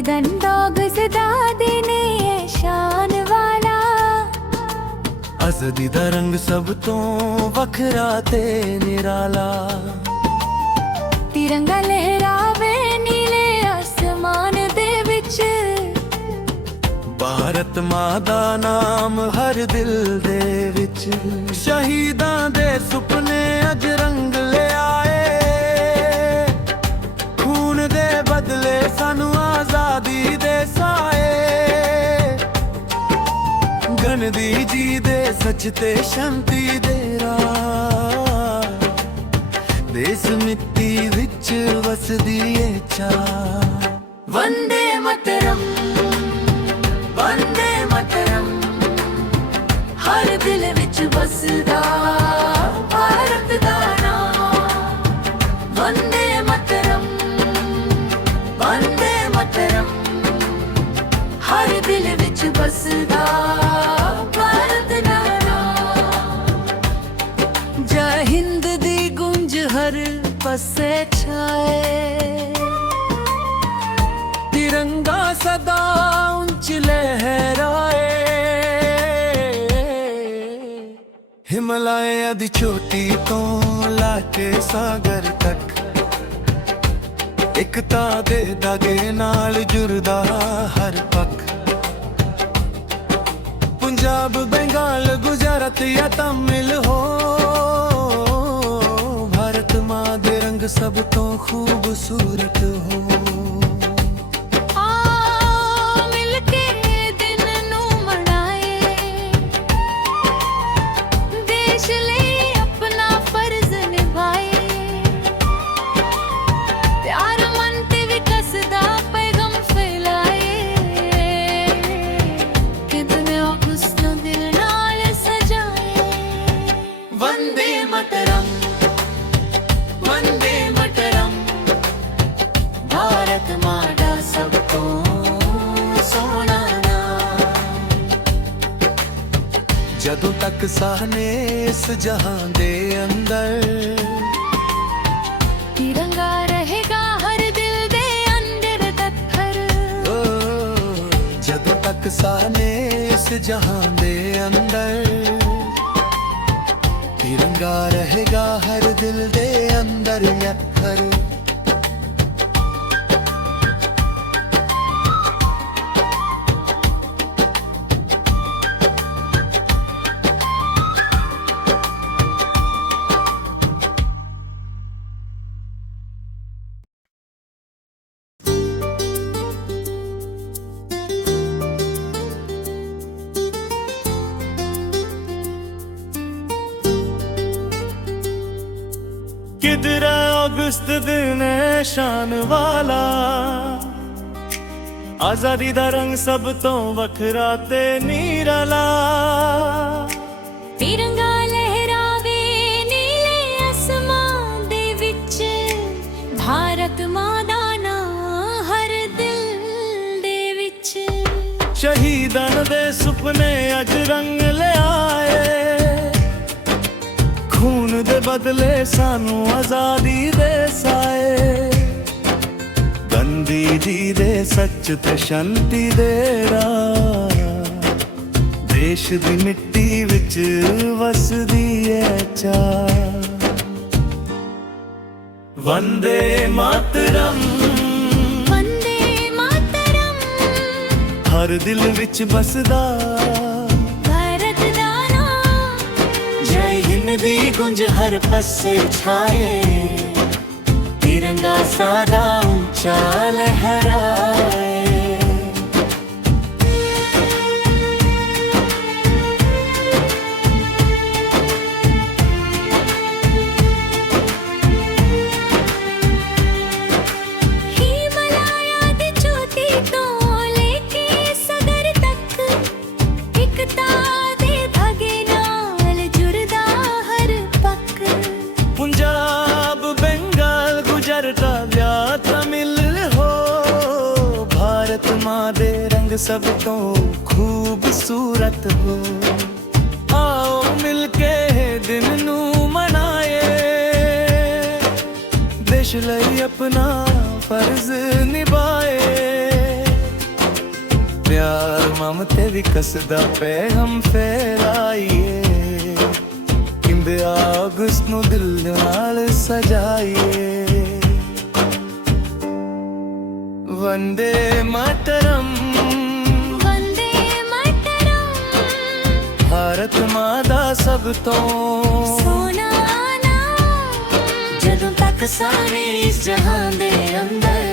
Golden dogs ਦਾ ਦਿਨ ਏ ਸ਼ਾਨ ਵਾਲਾ। ਆਜ਼ਾਦੀ ਦਾ ਰੰਗ ਸਭ ਤੋਂ ਵੱਖਰਾ ਤੇ ਨਿਰਾਲਾ। ਤਿਰੰਗਾ ਲਹਿਰਾਵੇ ਨੀਲੇ ਅਸਮਾਨ ਦੇ ਵਿੱਚ। ਭਾਰਤ ਮਾਂ ਦਾ ਨਾਮ ਹਰ ਦਿਲ ਦੇ ਵਿੱਚ। ਸ਼ਹੀਦਾਂ ਦੇ ਸੁਪਨੇ ਅੱਜ ਰੰਗ ਲਿਆਏ। ਖੂਨ ਦੇ ਬਦਲੇ ਸਾਨੂੰ ਆਜ਼ਾਦੀ ਦੇ ਸਾਏ। ਗਾਂਧੀ ਜੀ ਦੇ ਸੱਚ ਤੇ ਸ਼ਾਂਤੀ ਦੇ ਰਾਹ। ਦੇਸ ਮਿੱਟੀ ਵਿੱਚ ਵਸਦੀ ਏ ਚਾਹ। ਵੰਦੇ ਮਾਤਰਮ ਵੰਦੇ ਮਾਤਰਮ। ਹਰ ਦਿਲ ਵਿੱਚ ਵਸਦਾ ਭਾਰਤ ਦਾ ਨਾਮ। ਵੰਦੇ ਮਾਤਰਮ ਵੰਦੇ ਮਾਤਰਮ। ਹਰ ਦਿਲ ਵਿੱਚ ਵਸਦਾ ਭਾਰਤ ਦਾ ਨਾਮ। ਜੈ ਹਿੰਦ ਦੀ ਗੂੰਜ ਹਰ ਪਾਸੇ ਛਾਏ। तिरंगा सदा ऊंच लहराए। हिमालय दी चोटी तो लाके सागर तक। एकता दे धागे नाल जुड़दा हर पक। पंजाब बंगाल गुजरात या तमिल हो। भारत मां दे रंग सब तो खूबसूरत हो। ਜਦੋਂ ਤੱਕ ਸਾਹ ਨੇ ਇਸ ਜਹਾਂ ਦੇ ਅੰਦਰ। ਤਿਰੰਗਾ ਰਹੇਗਾ ਹਰ ਦਿਲ ਦੇ ਅੰਦਰ ਤੱਕਰ। ਜਦੋਂ ਤੱਕ ਸਾਹ ਨੇ ਇਸ ਜਹਾਂ ਦੇ ਅੰਦਰ। ਤਿਰੰਗਾ ਰਹੇਗਾ ਹਰ ਦਿਲ ਦੇ ਅੰਦਰ ਅੱਖਰ। किधर अगस्त दिन शान वाला। आजादी दा रंग सब तो वखरा ते निराला। तिरंगा लहरावे नीले आसमान दे विच। भारत मां दा नाम हर दिल दे विच। शहीदां दे सुपने अज रंग ले आए। खून दे बदले सानू आजादी दे साए। गांधी जी दे सच ते शांति दे राह। देश दी मिट्टी विच वसदी ऐ चाह। वंदे मातरम वंदे मातरम। हर दिल विच बसदा दी गुंज हर पासे छाए। तिरंगा सादा ऊंचा लहराए। हिमालय दी चोटी तो लेके सागर तक। एकता दे धागे नाल जुड़दा पंजाब बंगाल गुजरात या तमिल हो। भारत मां दे रंग सब तो खूबसूरत हो। आओ मिलके दिन नू मनाए। देश लई अपना फर्ज निभाए। ਮਮਤੇ ਵੀ ਕਸਦਾ ਪਏ ਹਮ ਫੇਰ ਆਈਏ ਕਿੰਦੇ ਅਗਸਤ ਨੂੰ ਦਿਲ ਨਾਲ ਸਜਾਈਏ ਵੰਦੇ ਮਾਤਰਮ ਵੰਦੇ ਮਾਤਰਮ ਭਾਰਤ ਮਾਂ ਦਾ ਸਭ ਤੋਂ ਸੋਨਾ ਨਾਮ ਜਦੋਂ ਤੱਕ ਸਾਰੇ ਇਸ ਜਹਾਨ ਦੇ ਅੰਦਰ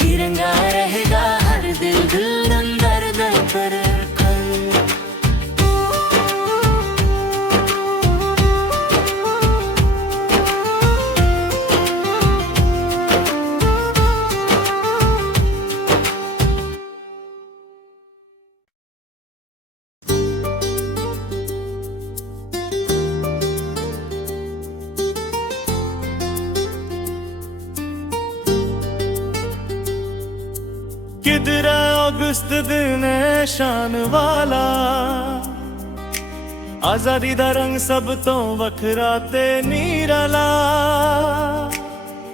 तिरंगा रहेगा हर दिल दिल अंदर दर कर किधरा अगस्त दिन है शान वाला आजादी दा रंग सब तो वखरा ते निराला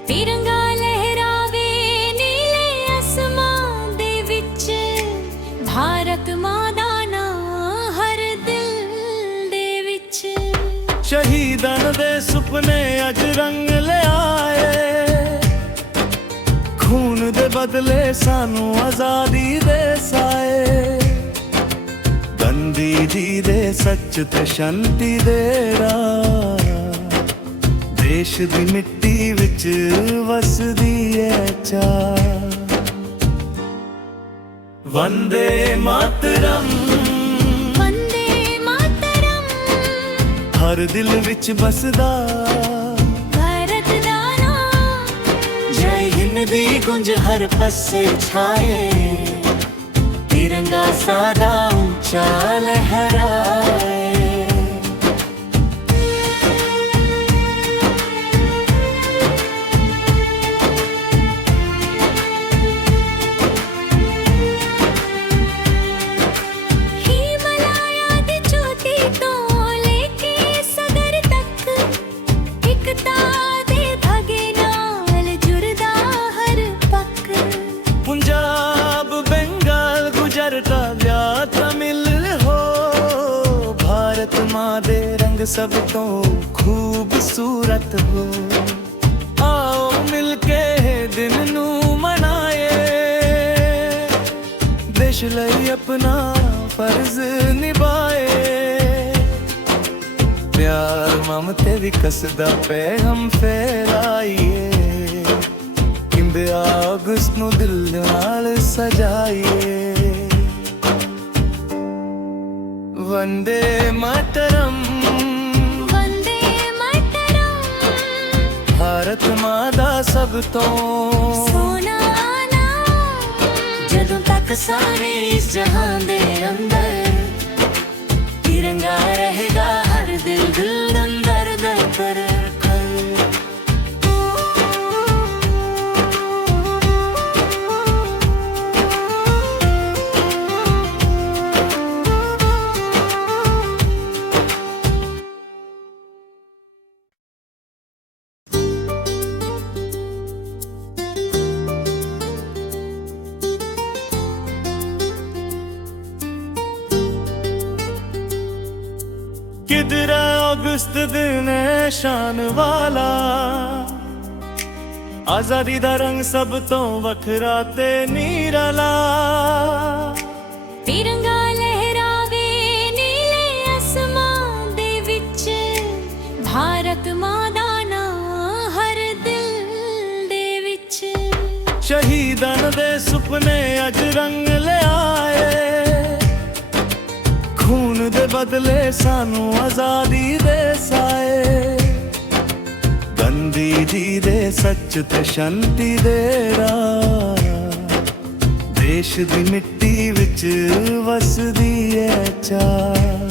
ਤਿਰੰਗਾ ਲਹਿਰਾਵੇ ਨੀਲੇ ਅਸਮਾਨ ਦੇ ਵਿੱਚ ਭਾਰਤ ਮਾਂ ਦਾ ਨਾਂ ਹਰ ਦਿਲ ਦੇ ਵਿੱਚ ਸ਼ਹੀਦਾਂ ਦੇ ਸੁਪਨੇ ਅੱਜ ਰੰਗ ਲਿਆਏ खून दे बदले सानू आजादी दे साए गांधी जी दे सच ते शांति दे राह देश दी मिट्टी विच वसदी है चाह वंदे मातरम ਵੰਦੇ ਮਾਤਰਮ हर दिल विच बसदा ਭਾਰਤ ਦਾ ਨਾਂ जय हिंद दी गुंज हर पासे छाए तिरंगा सादा ऊंचा लहराए ਹਿਮਾਲਿਆ ਦੀ ਚੋਟੀ ਤੋਂ ਲੈ ਕੇ ਸਾਗਰ ਤੱਕ ਇਕਤਾ ਦੇ ਧਾਗੇ ਨਾਲ ਜੁੜਦਾ ਹਰ ਪੱਕ पंजाब बंगाल गुजरता व्या तमिल हो भारत माँ दे रंग सब तो खूबसूरत हो आओ मिलके दिन नू मनाए देश लई अपना फर्ज निभाए प्यार ममते भी कसदा पे हम फेर आइए किंदे अगस्त ਨੂੰ ਦਿਲ ਨਾਲ ਸਜਾਈਏ ਵੰਦੇ ਮਾਤਰਮ ਵੰਦੇ ਮਾਤਰਮ ਭਾਰਤ ਮਾਂ ਦਾ ਸਭ ਤੋਂ ਸੋਨਾ ਨਾਮ ਜਦੋਂ ਤੱਕ ਸਾਰੇ ਇਸ ਜਹਾਨ ਦੇ ਅੰਦਰ ਤਿਰੰਗਾ ਰਹੇਗਾ ਹਰ ਦਿਲ ਦਿਲ ਅੰਦਰ ਦਰ ਕਰ किधरा अगस्त दिन है शान वाला आजादी दा रंग सब तो वखरा ते निराला ਤਿਰੰਗਾ ਲਹਿਰਾਵੇ ਨੀਲੇ ਅਸਮਾਨ ਦੇ ਵਿੱਚ ਭਾਰਤ ਮਾਂ ਦਾ ਨਾਂ ਹਰ ਦਿਲ ਦੇ ਵਿੱਚ ਸ਼ਹੀਦਾਂ ਦੇ ਸੁਪਨੇ ਅੱਜ ਰੰਗ ਲਿਆਏ खून दे बदले सानू आजादी दे साए गांधी जी दे सच ते शांति दे राह देश दी मिट्टी विच वसदी है चाह